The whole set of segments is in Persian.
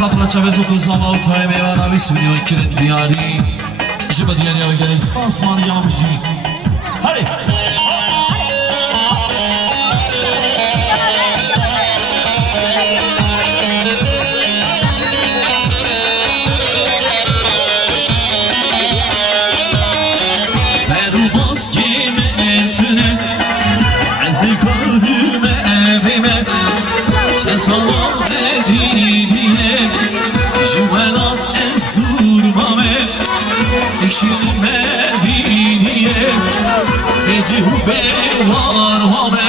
خاطر چابت تو زمان و تایم ایوان آویس ویدیو کرد بیاری جبه دیانی آوی گلی سپاس مانی آمشی هری برو باز کیمه تونه از دیکارهومه بیمه چه سوال دیدیه جوالات از دورمامه اکشیمه بینیه بجیو بیوارمامه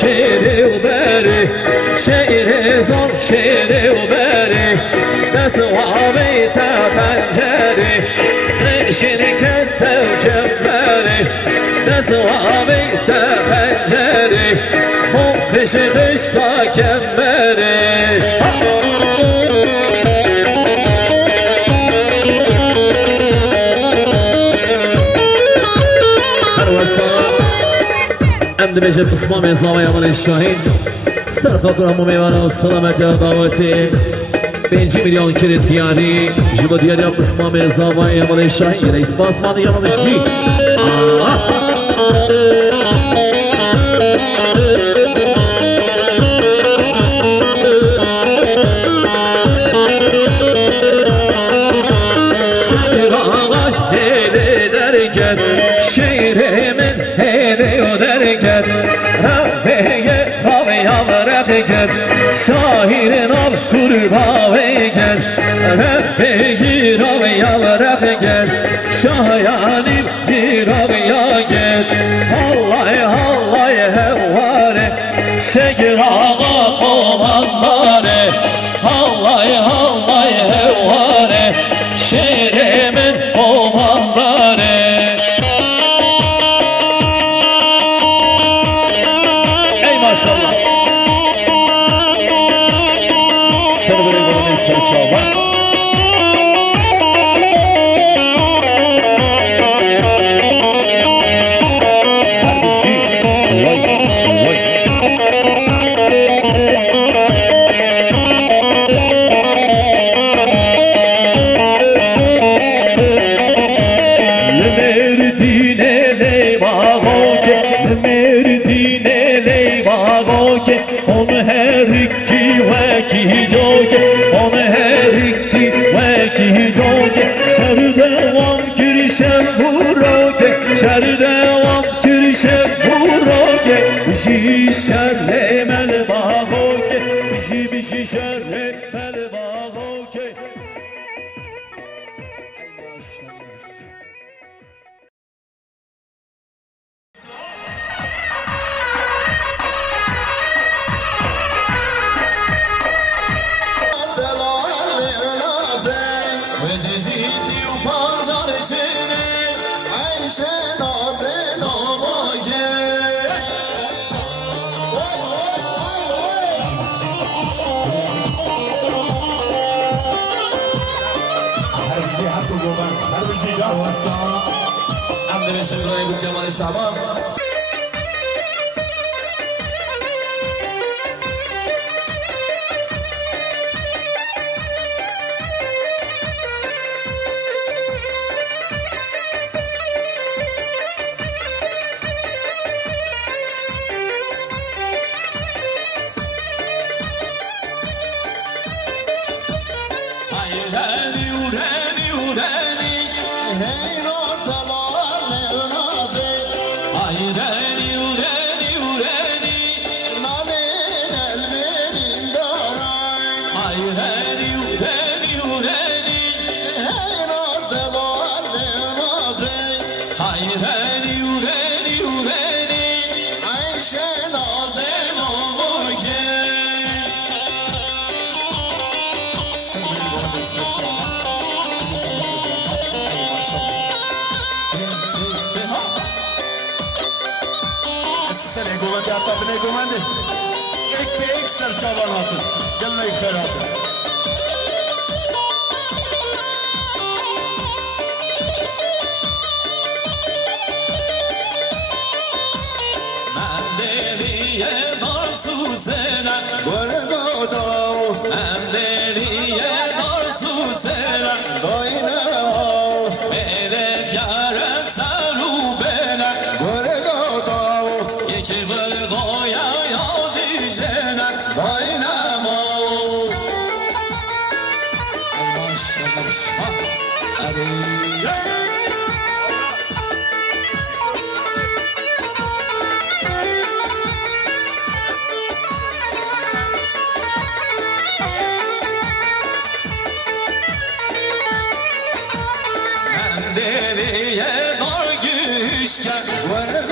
شیر عند بجد اسمام ازاوه یمن الشاهین سر خاطر همو میوانه و سلامت دعوتی 5 میلیون کریت بیاری جبه دیاری اسمام ازاوه یمن الشاهین رئیس پاسمان یمن الشاهین شاهین آب kurbağa gel Rabbim abi yavrak gel Şahayanim girabıya gel Allah Allah hevvare Şekir ağa olanları Allah Allah hevvare Şehrimin olanları Ey maşallah Deviye dar güçken Ve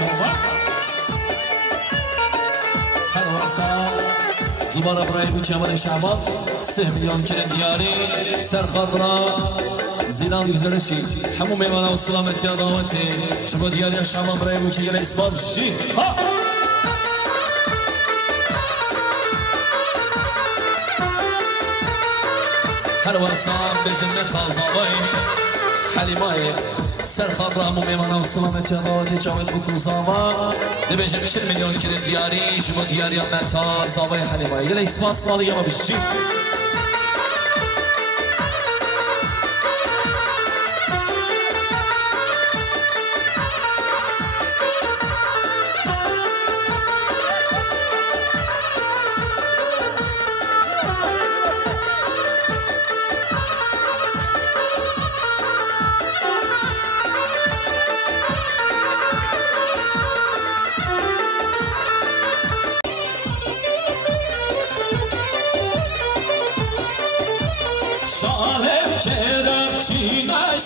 ماشاءالله خلاص دوباره برای بود جمال شعبان 3 میلیون کلن دیاری سرخاطرا زیلان گزارشی همون میمانه و سلامتی آدامتی شما دیاری شعبان برای بود که یه اثبات بشی هر واسان بجنة تازاوی حلیمای سرخاطرا همون میمانه و سلامتی آدامتی جامد بود توزاوا نبیجه میشه میلیون کلن دیاری شما دیاری هم تازاوی حلیمای یه اثبات مالی ما بشی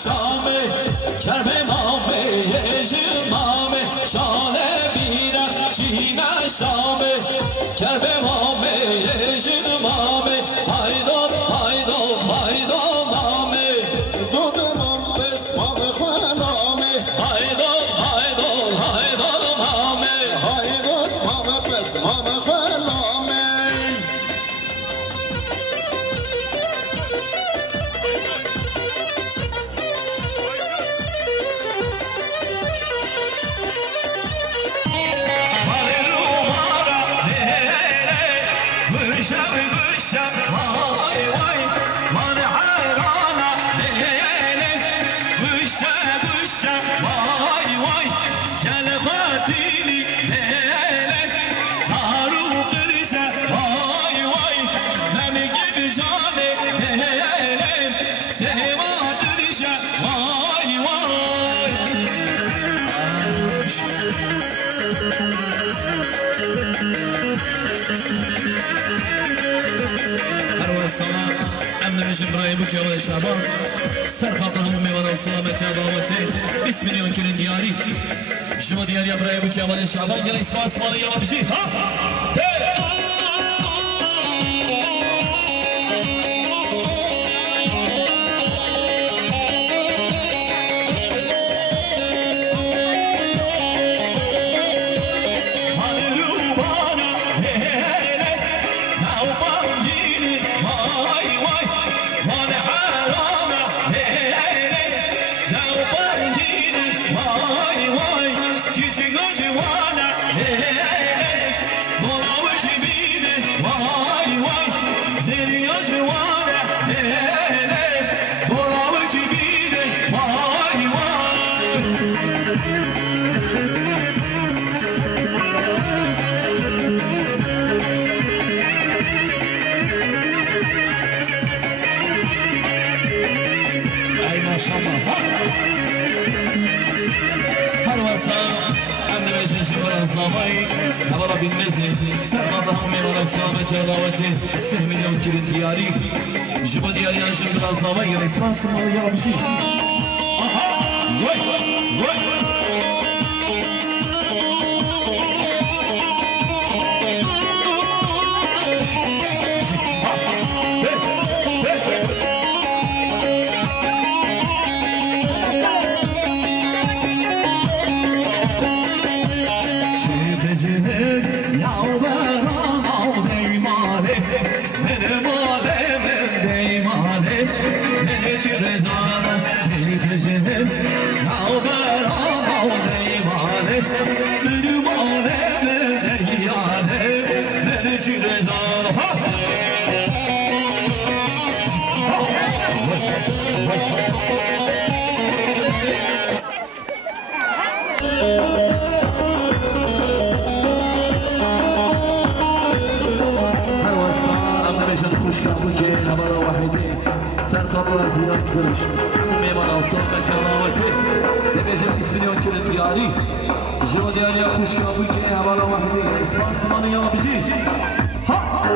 شامه کرب مامه جمامه شانه بیرم چینه شامه کرب مامه جمامه هایداد هایداد هایداد مامه دود مام بس مام خانامه هایداد هایداد هایداد مامه هایداد مام بس مام خانامه نمیشه برای بود جوال شعبان سرخاطر همون میوانه و سلامتی آدامتی 20 میلیون کلن دیاری شما دیاری برای بود جوال شعبان یه اسم آسمانه یا بشی حوالا بالمزي سرقاطة هم من رسامة دعوتي 3 مليون كيلو دياري جبا دياري أنشر بالعظامي الإسماء السماوي يا بشي سرقاطة زياد كرش ميمان أصابة جلاوته نبيجن 20 مليون كيلو دياري جوا دياري خوش كابوي كي حوالا واحدة إسمان سماني يلا بجي ها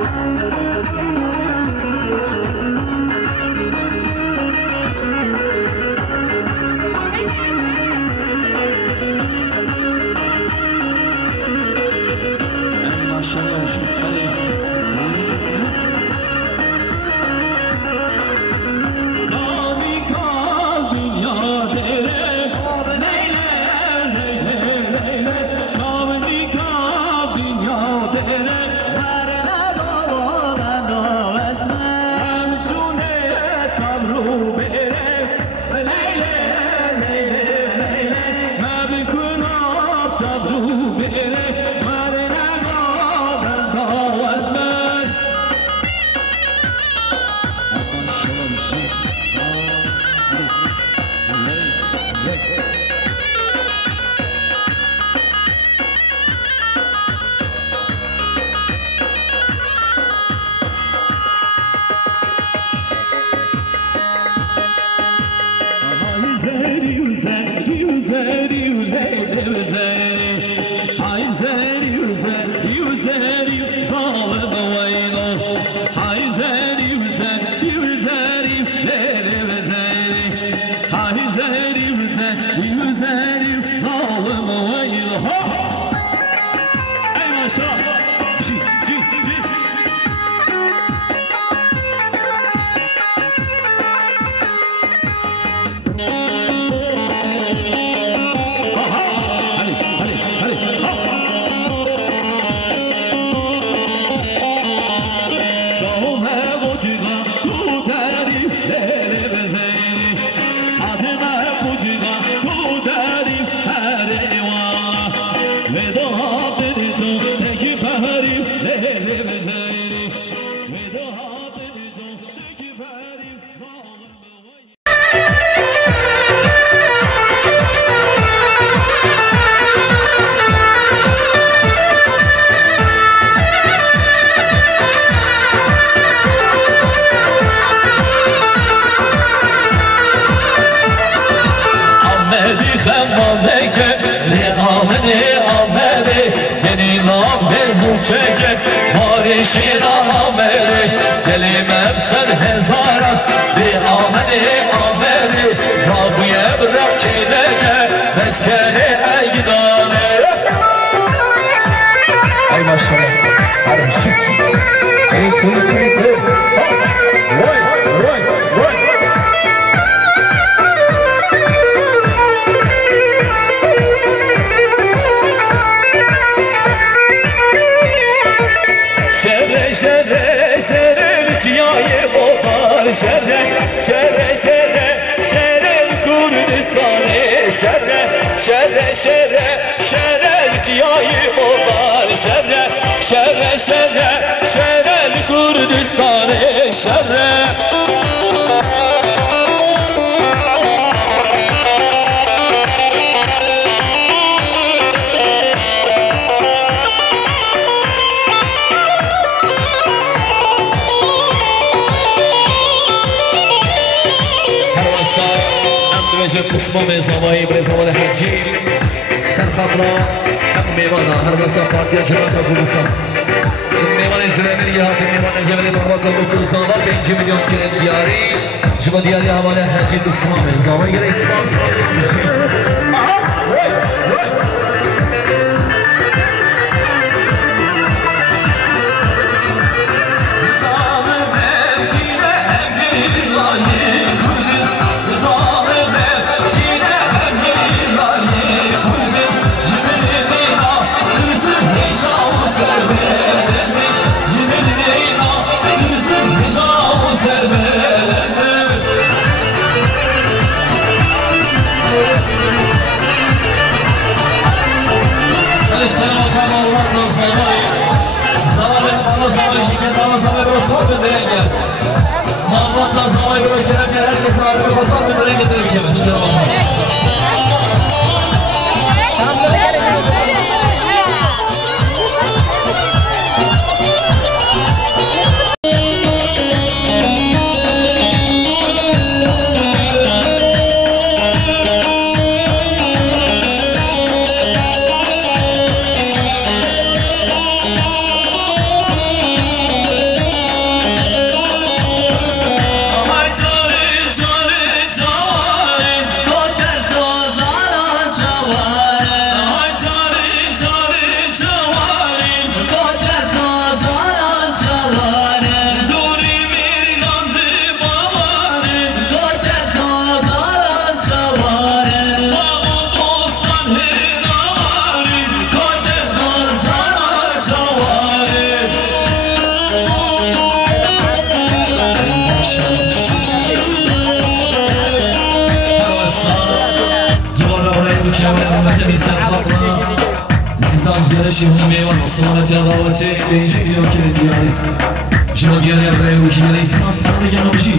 شیران آمده دلی مبسر هزاران بی آمده آمده رابوی برا کیلگه مسکه ایدانه ای ماشالله هر شک ای توی روی شر الكردستان شر قسمه زمانی برای زمان حجی سرخطرا هم میوانا هر مسا پارتیا جرات و گروسا میوان جرمین یا هاتی میوان جمعی مرمات و گروسا و 5 میلیون کرد دیاری جمع دیاری حواله حجی قسمه زمانی گره اسمان Çavar شاور وتبي سرقة استسلام زيارشي هم ميوان وصلنا جراوتي بيجي يوكل دياري جنو دياري أبريل وشي ليس ناس فرضي أنا وشي